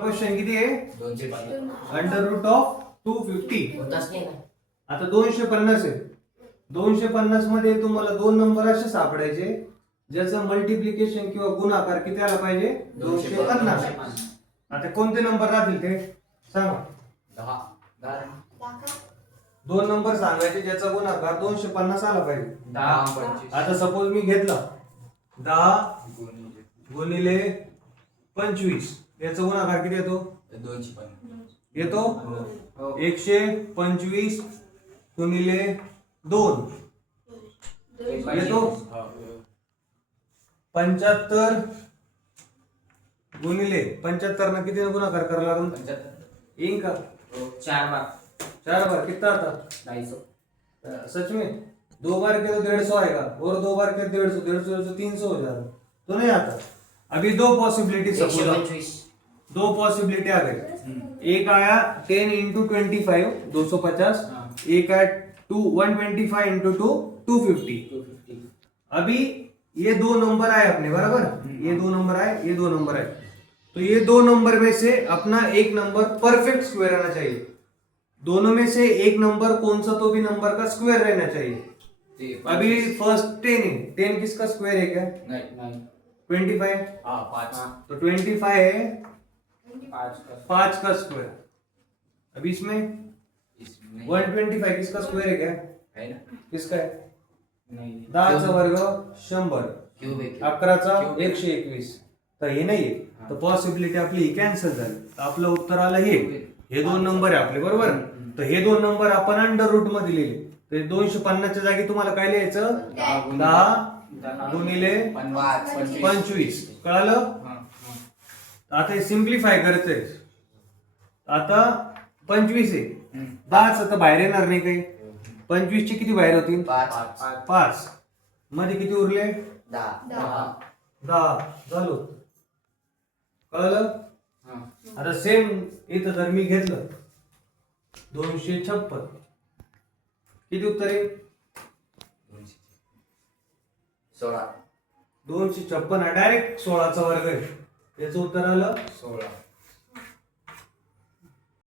Question किती आहे 250 under route of 250. होताच नाही ना. आता 250 आहे. 250 मध्ये तुम्हाला दोन नंबर असे सापडायचे ज्याचं मल्टिप्लिकेशन किंवा गुणाकार किती आला पाहिजे 250. आता कोणते नंबर राहतील ते सांगा. 10 दोन नंबर सांगायचे ज्याचा गुणाकार 250 आला पाहिजे. 10 आता सपोज मी घेतला 10 गुणिले 25 याचा गुणाकार किती येतो 250 येतो हो. 125 गुणिले 2 येतो 75 गुणिले 75 ना किती गुणाकार करावा लागेल 75 येईन का 4 बार 4 बार कितना आता 250 सच में 2 बार के तो 150 आएगा और 2 बार के 150 150 300 हो जाएगा तो नहीं आता. अभी दो पॉसिबिलिटी सपोज 125 दो पॉसिबिलिटी आ गई. एक आया 10 इंटू 25 250. एक आया 125 इंटू 2 250. 250 अभी ये दो नंबर आए अपने बराबर. ये दो नंबर आए ये दो नंबर आए तो ये दो नंबर में से अपना एक नंबर परफेक्ट स्क्वायर आना चाहिए. दोनों में से एक नंबर कौन सा तो भी नंबर का स्क्वायर रहना चाहिए. अभी फर्स्ट 10 है 10 किसका स्क्वायर है क्या नहीं 25 हां 5 तो 25 है 5 5 का स्क्वायर. अभी इसमें 125 किसका स्क्वायर है क्या है ना किसका है नहीं 10 चा वर्ग 100 क्यूब है 11 चा 121 तर हे नाहीये तर पॉसिबिलिटी आपली ही कॅन्सल झाली. तर आपलं उत्तर आलं हे दोन नंबर आहे आपले बरोबर. तर हे दोन नंबर आपण अंडर रूट मध्ये लिहिले. तर 250 च्या जागी तुम्हाला काय लिहायचं 10 गुणिले 25 कळालं. आता हे सिम्प्लिफाय करायचंय. आता 25 आहे 10 तर बाहेर येणार नाही काही. 25 चे किती बाहेर होतील 5 मध्ये किती उरले 10 झालो कळलं. आता सेम इथं जर मी घेतलं 256 किती उत्तर आहे 16 256 डायरेक्ट 16 चा वर्ग आहे. याचं उत्तर आलं 16